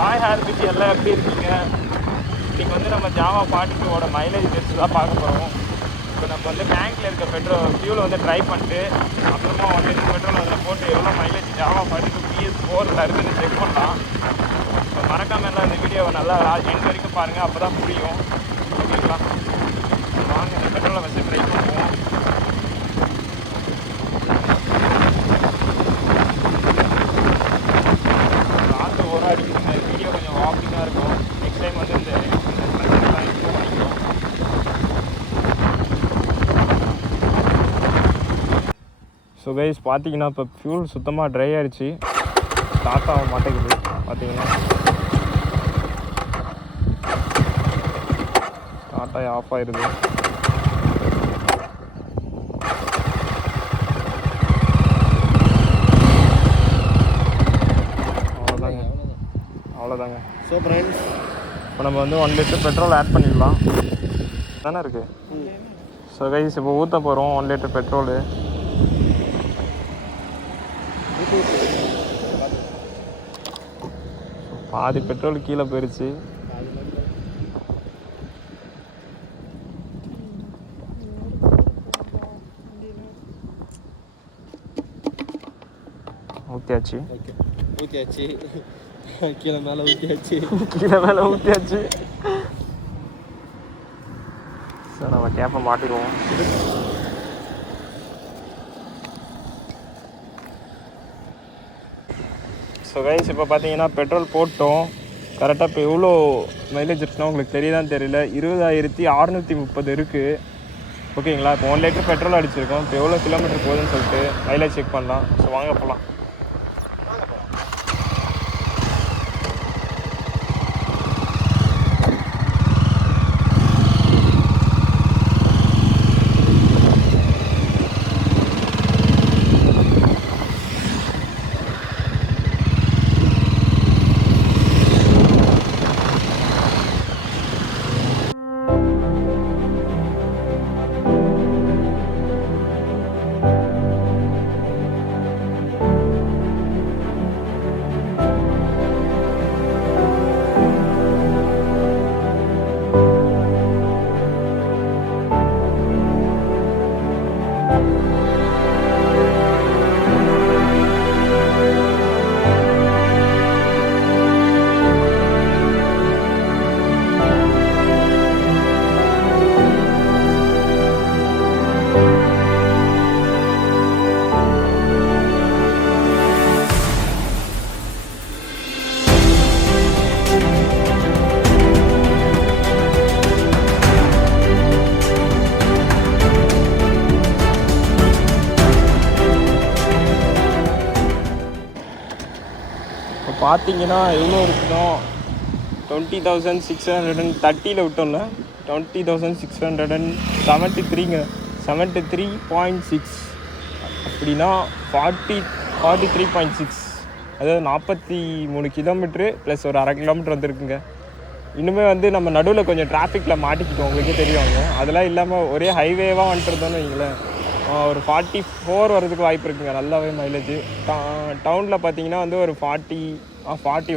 Hi ஹார்பிச்சி எல்லாம் எப்படி இருக்கீங்க? இன்றைக்கி வந்து நம்ம ஜாவா 42ஓட மைலேஜ் டெஸ்ட் தான் பார்க்க போகிறோம். இப்போ நம்ம வந்து டேங்க்கில் இருக்க ஃபியூலை வந்து ட்ரை பண்ணிட்டு அப்புறமா வந்து பெட்ரோல் அதில் போட்டு எவ்வளோ மைலேஜ் ஜாவா 42 PS4 தருதுன்னு செக் பண்ணலாம். இப்போ மறக்காமல் எல்லாம் இந்த வீடியோவை நல்லா எண்ட் வரைக்கும் பாருங்கள், அப்போ தான் புரியும். ஓகேங்களா? வாங்க இந்த பெட்ரோலை வச்சு ட்ரை பண்ணுவோம். காற்று ஒரு அடிக்குதுங்க, வீடியோ கொஞ்சம் வாக்கிங்காக இருக்கும். நெக்ஸ்ட் டைம் வந்து இந்த பிரச்சனைலாம் இம்ப்ரூவ் பண்ணிக்கும். ஸோ கைஸ் பார்த்தீங்கன்னா இப்போ ஃபியூல் சுத்தமாக ட்ரை ஆகிடுச்சு, ஸ்டார்ட் ஆக மாட்டேங்குது. பார்த்தீங்கன்னா ஸ்டார்ட் ஆகி ஆஃப் ஆயிடுது. அவ்வளோதாங்க. ஸோ ஃப்ரெண்ட்ஸ், இப்போ நம்ம வந்து 1 லிட்டர் பெட்ரோல் ஆட் பண்ணிடலாம் தானே இருக்குது. ஸோ கைஸ் இப்போ ஊற்ற போகிறோம் 1 லிட்டர் பெட்ரோலு. பாதி பெட்ரோல் கீழே போயிடுச்சு. ஊற்றியாச்சு. ஊற்றியாச்சு, கீழே மேலே ஊற்றியாச்சு, கீழே மேலே ஊற்றியாச்சு. சார் நம்ம கேப்பை மாட்டிடுவோம். ஸோ கைஸ் இப்போ பார்த்தீங்கன்னா பெட்ரோல் போட்டோம். கரெக்டாக இப்போ எவ்வளோ மைலேஜ் இருக்குன்னா உங்களுக்கு தெரியுதான்னு தெரியல, 20,630 இருக்குது. ஓகேங்களா? இப்போ 1 லிட்டர் பெட்ரோல் அடிச்சிருக்கோம். இப்போ எவ்வளோ கிலோமீட்டர் போகுதுன்னு சொல்லிட்டு மைலேஜ் செக் பண்ணலாம். ஸோ வாங்க போகலாம். பார்த்தீங்கன்னா எவ்வளோ இருக்குதோ 20,630 விட்டோம்ல, 20,673ங்க, 73.6 அப்படின்னா 43.6, அதாவது 43 கிலோமீட்ரு ப்ளஸ் ஒரு 1/2 கிலோமீட்டர் வந்துருக்குங்க. இன்னுமே வந்து நம்ம நடுவில் கொஞ்சம் டிராஃபிக்கில் மாட்டிக்கிட்டோம், உங்களுக்கே தெரியுவாங்க. அதெல்லாம் இல்லாமல் ஒரே ஹைவேவாக வந்துட்டுருந்தோன்னு வைங்களேன், ஒரு 44 வரதுக்கு வாய்ப்பு இருக்குங்க. நல்லாவே மைலேஜ் டவுனில் பார்த்தீங்கன்னா வந்து ஒரு 40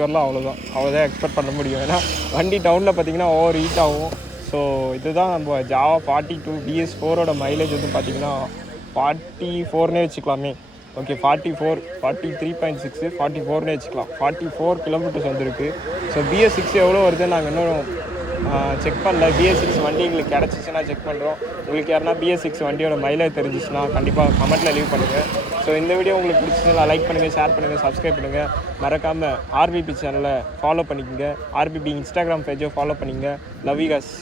வரலாம். அவ்வளோதான் எக்ஸ்பெக்ட் பண்ண முடியும். ஏன்னா வண்டி டவுனில் பார்த்தீங்கன்னா ஓவர் ஹீட் ஆகும். ஸோ இதுதான் நம்ம ஜாவா 42 PS4ஓட மைலேஜ் வந்து பார்த்திங்கன்னா 44னே வச்சுக்கலாமே. ஓகே, 44, 43.6, 44னே வச்சுக்கலாம். 44 கிலோமீட்டர்ஸ் வந்துருக்கு. ஸோ BS6 எவ்வளோ வருது நாங்கள் இன்னும் செக் பண்ணல. BS6 வண்டி எங்களுக்கு கிடச்சிச்சின்னா செக் பண்ணுறோம். உங்களுக்கு யாருன்னா BS6 வண்டியோட மைலேஜ் தெரிஞ்சிச்சுன்னா கண்டிப்பாக கமெண்ட்டில் லீவ் பண்ணுங்கள். ஸோ இந்த வீடியோ உங்களுக்கு பிடிச்சிச்சுன்னா லைக் பண்ணுங்கள், ஷேர் பண்ணுங்கள், சப்ஸ்கிரைப் பண்ணுங்கள். மறக்காமல் RBP சேனலை ஃபாலோ பண்ணிக்கோங்க. RBP இன்ஸ்டாகிராம் பேஜை ஃபாலோ பண்ணிங்க. Love you guys.